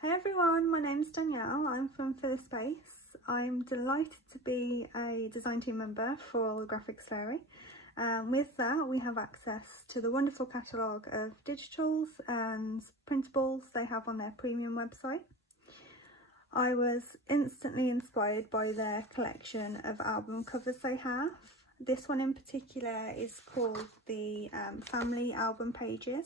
Hey everyone, my name's Danielle. I'm from Fill Space. I'm delighted to be a design team member for Graphics Fairy. With that, we have access to the wonderful catalogue of digitals and printables they have on their premium website. I was instantly inspired by their collection of album covers they have. This one in particular is called the Family Album Pages.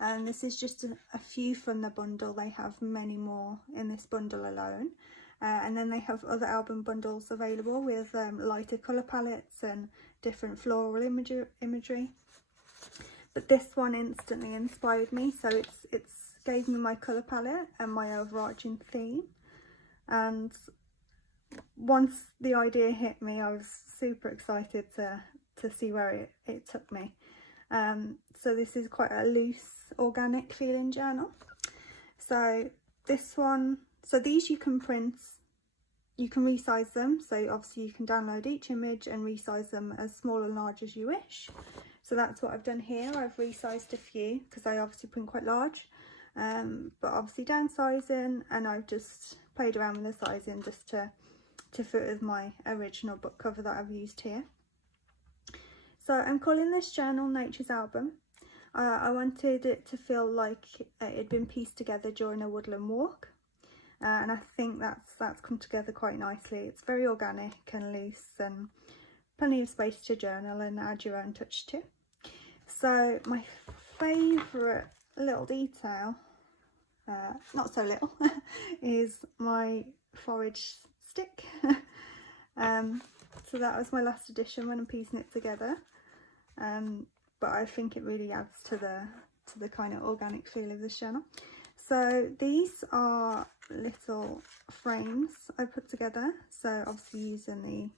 And this is just a few from the bundle. They have many more in this bundle alone. And then they have other album bundles available with lighter colour palettes and different floral imagery. But this one instantly inspired me, so it's gave me my colour palette and my overarching theme. And once the idea hit me, I was super excited to see where it took me. So this is quite a loose, organic feeling journal. So this one, so these you can print, you can resize them. So obviously you can download each image and resize them as small and large as you wish. So that's what I've done here. I've resized a few because I obviously print quite large, but obviously downsizing, and I've just played around with the sizing just to fit with my original book cover that I've used here. So I'm calling this journal Nature's Album. I wanted it to feel like it had been pieced together during a woodland walk, and I think that's come together quite nicely. It's very organic and loose and plenty of space to journal and add your own touch to. So my favourite little detail, not so little, is my forage stick. So that was my last edition when I'm piecing it together. But I think it really adds to the kind of organic feel of this journal. So these are little frames I put together. So obviously using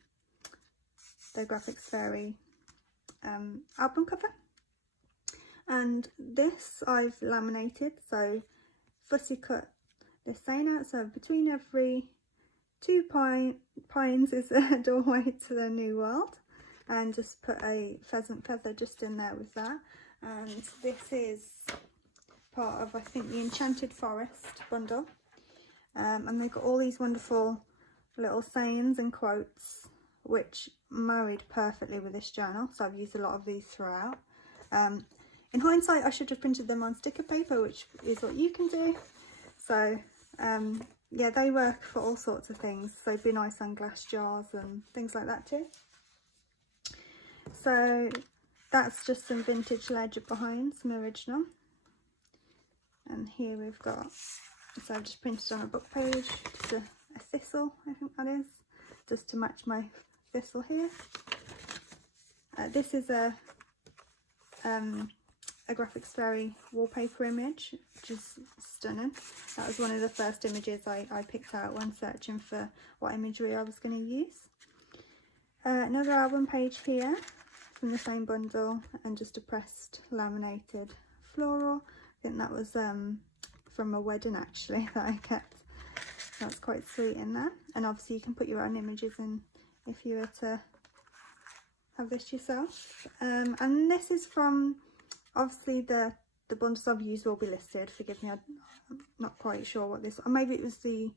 the Graphics Fairy album cover. And this I've laminated, so fussy cut this saying out. So between every 2 pines is a doorway to the new world. And just put a pheasant feather just in there with that. And this is part of, I think, the Enchanted Forest bundle. And they've got all these wonderful little sayings and quotes which married perfectly with this journal. So I've used a lot of these throughout. In hindsight, I should have printed them on sticker paper, which is what you can do. So yeah, they work for all sorts of things. So be nice on glass jars and things like that too. So that's just some vintage ledger behind, some original. And here we've got, so I've just printed on a book page, just a thistle, I think that is, just to match my thistle here. This is a Graphics Fairy wallpaper image, which is stunning. That was one of the first images I picked out when searching for what imagery I was going to use. Another album page here from the same bundle, and just a pressed laminated floral. I think that was from a wedding actually that I kept. That's quite sweet in there. And obviously you can put your own images in if you were to have this yourself. And this is from, obviously the bundles I've used will be listed. Forgive me, I'm not quite sure what this, or maybe it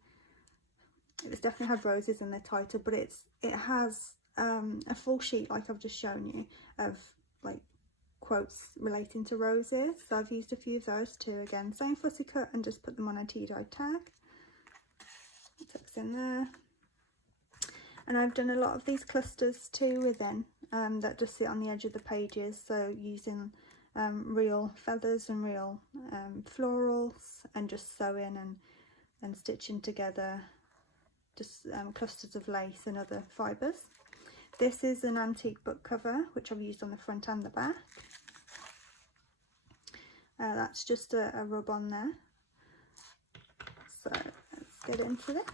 definitely had roses in the title, but it has a full sheet like I've just shown you of like quotes relating to roses. So I've used a few of those too. Again, same fussy cut, and just put them on a tea-dye tag. Tucks in there. And I've done a lot of these clusters too within that just sit on the edge of the pages. So using real feathers and real florals, and just sewing and stitching together just clusters of lace and other fibres. This is an antique book cover, which I've used on the front and the back. That's just a rub on there. So let's get into this.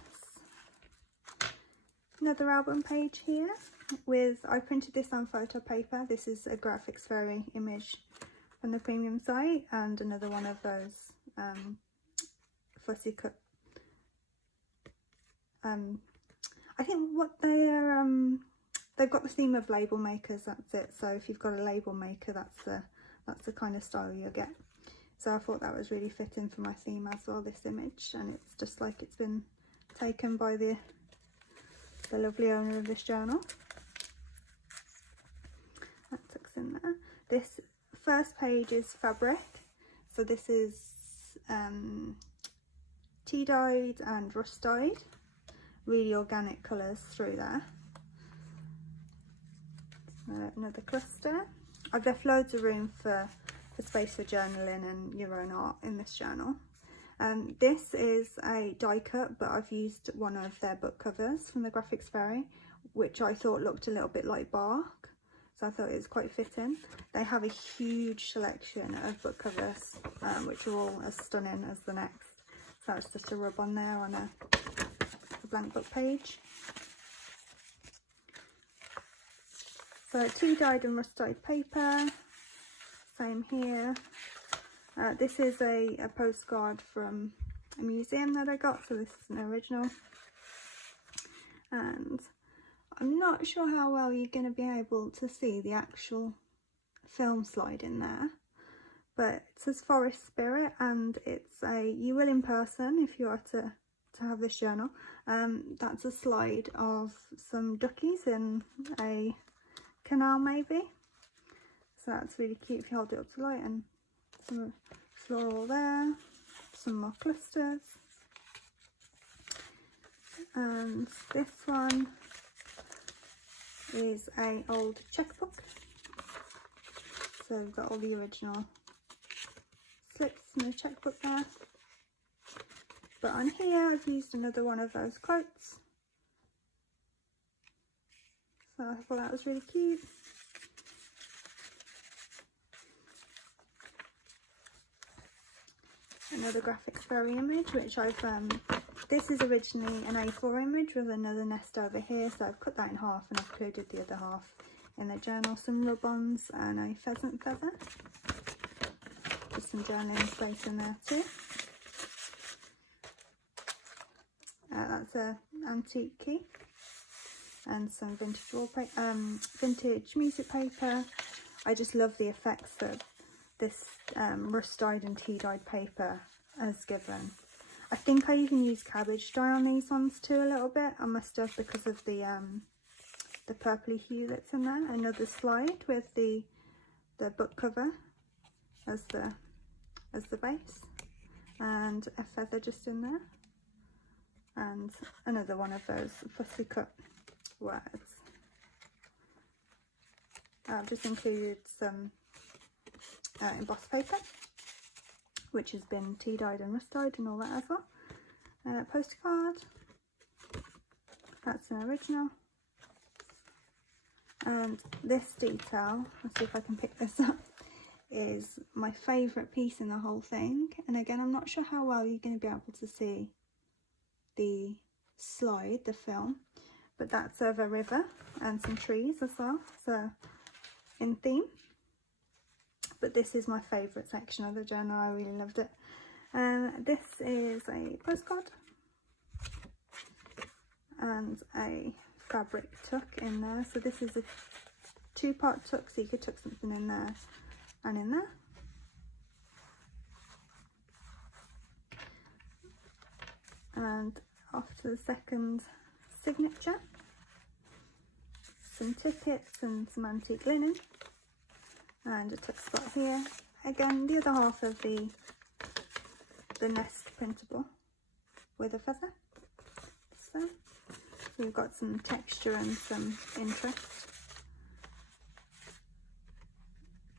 Another album page here with, I printed this on photo paper. This is a Graphics Fairy image from the premium site, and another one of those fussy cut. I think what they are, they've got the theme of label makers, that's it. So if you've got a label maker, that's the kind of style you'll get. So I thought that was really fitting for my theme as well, this image, and it's just like it's been taken by the lovely owner of this journal. That tucks in there. This first page is fabric, so this is tea dyed and rust dyed, really organic colours through there. Another cluster. I've left loads of room for space for journaling and your own art in this journal. This is a die cut, but I've used one of their book covers from the Graphics Fairy, which I thought looked a little bit like bark, so I thought it was quite fitting. They have a huge selection of book covers, which are all as stunning as the next. So that's just a rub on there on a blank book page. So tea dyed and rust dyed paper, same here. This is a postcard from a museum that I got, so this is an original. And I'm not sure how well you're going to be able to see the actual film slide in there, but it says Forest Spirit, and it's you will in person if you are to have this journal. That's a slide of some duckies in a canal maybe, so that's really cute if you hold it up to light. And some floral there, some more clusters, and this one is a old checkbook, so we've got all the original slips in the checkbook there. But on here I've used another one of those quotes, so I thought that was really cute. Another Graphics Fairy image, which I've this is originally an A4 image with another nest over here, so I've cut that in half and I've included the other half in the journal. Some rub-ons and a pheasant feather, just some journaling space in there too. That's a antique key and some vintage wallpaper, vintage music paper. I just love the effects that this rust dyed and tea dyed paper has given. I think I even used cabbage dye on these ones too a little bit. I must have, because of the purpley hue that's in there. Another slide with the book cover as the base, and a feather just in there, and another one of those fussy cut words. I've just included some embossed paper, which has been tea dyed and rust dyed and all that as well. Postcard, that's an original. And this detail, let's see if I can pick this up, is my favourite piece in the whole thing. And again, I'm not sure how well you're going to be able to see the slide, the film, but that's of a river and some trees as well, so in theme. But this is my favourite section of the journal. I really loved it. This is a postcard and a fabric tuck in there. So this is a two-part tuck, so you could tuck something in there and in there. And off to the second signature. Some tickets and some antique linen. And a tuck spot here. Again, the other half of the nest printable with a feather. So we've got some texture and some interest.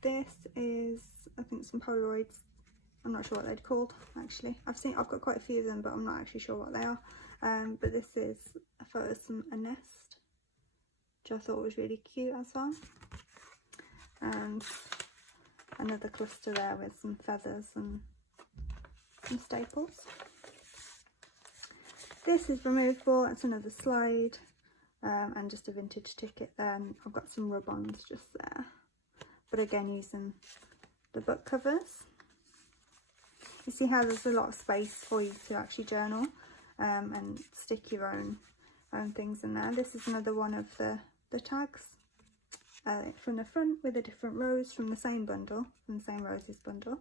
This is, I think, some Polaroids. I'm not sure what they'd called actually. I've got quite a few of them, but I'm not actually sure what they are. But this is a photo of a nest, which I thought was really cute as well. And another cluster there with some feathers and some staples. This is removable, it's another slide, and just a vintage ticket there, and I've got some rub-ons just there, but again using the book covers. You see how there's a lot of space for you to actually journal and stick your own things in there. This is another one of the tags from the front with a different rose from the same bundle, from the same roses bundle.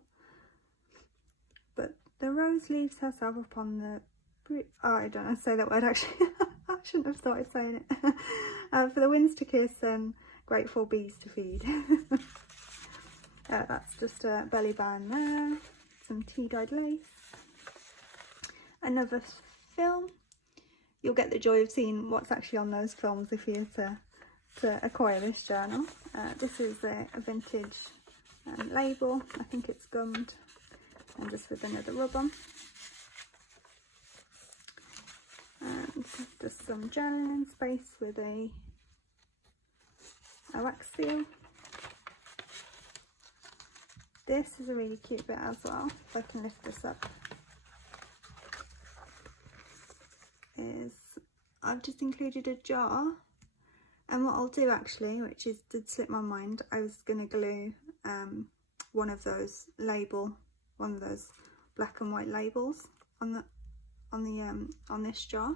The rose leaves herself upon the... Oh, I don't know how to say that word actually. I shouldn't have started saying it. For the winds to kiss and grateful bees to feed. That's just a belly band there. Some tea-dyed lace. Another film. You'll get the joy of seeing what's actually on those films if you were to acquire this journal. This is a vintage label. I think it's gummed and just with another rub-on. And just some journaling space with a wax seal. This is a really cute bit as well, if I can lift this up. I've just included a jar, and what I'll do actually, which did slip my mind, I was going to glue one of those black and white labels on this jar,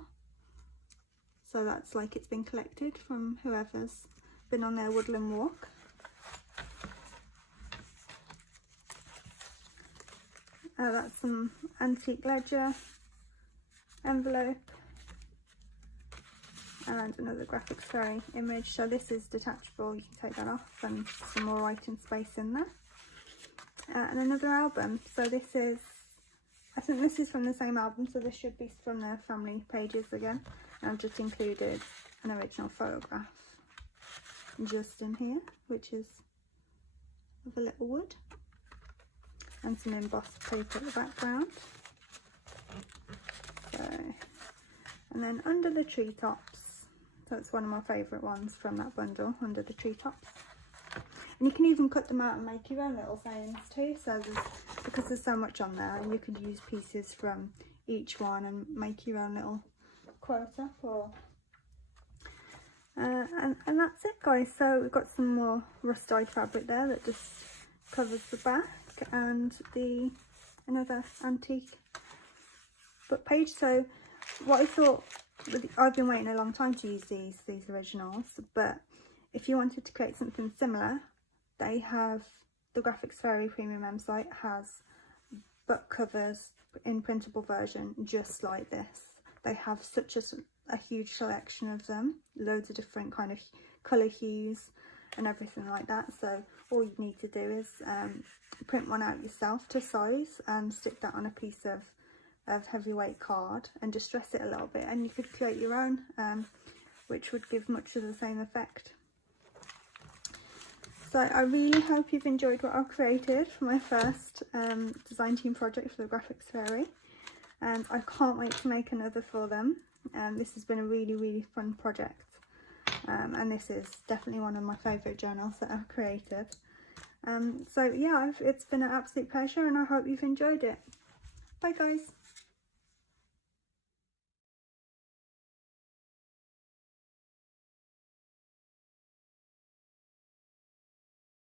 so that's like it's been collected from whoever's been on their woodland walk. That's some antique ledger, envelope, and another graphics fairy image. So this is detachable, you can take that off, and some more writing space in there. And another album. So this is, I think this is from the same album, so this should be from the family pages again. And I've just included an original photograph just in here, which is of a little wood, and some embossed paper at the background. So, and then under the treetops, so it's one of my favourite ones from that bundle, under the treetops. And you can even cut them out and make your own little sayings too. So because there's so much on there, you could use pieces from each one and make your own little quote up. Or and that's it, guys. So we've got some more rust dyed fabric there that just covers the back, and another antique book page. So what I thought, I've been waiting a long time to use these originals, but if you wanted to create something similar, they have, the Graphics Fairy Premium M site has book covers in printable version just like this. They have such a huge selection of them, loads of different kind of colour hues and everything like that. So all you need to do is print one out yourself to size and stick that on a piece of heavyweight card and just dress it a little bit, and you could create your own, which would give much of the same effect. So I really hope you've enjoyed what I've created for my first design team project for the Graphics Fairy, and I can't wait to make another for them. This has been a really fun project, and this is definitely one of my favourite journals that I've created. So yeah, it's been an absolute pleasure, and I hope you've enjoyed it. Bye guys.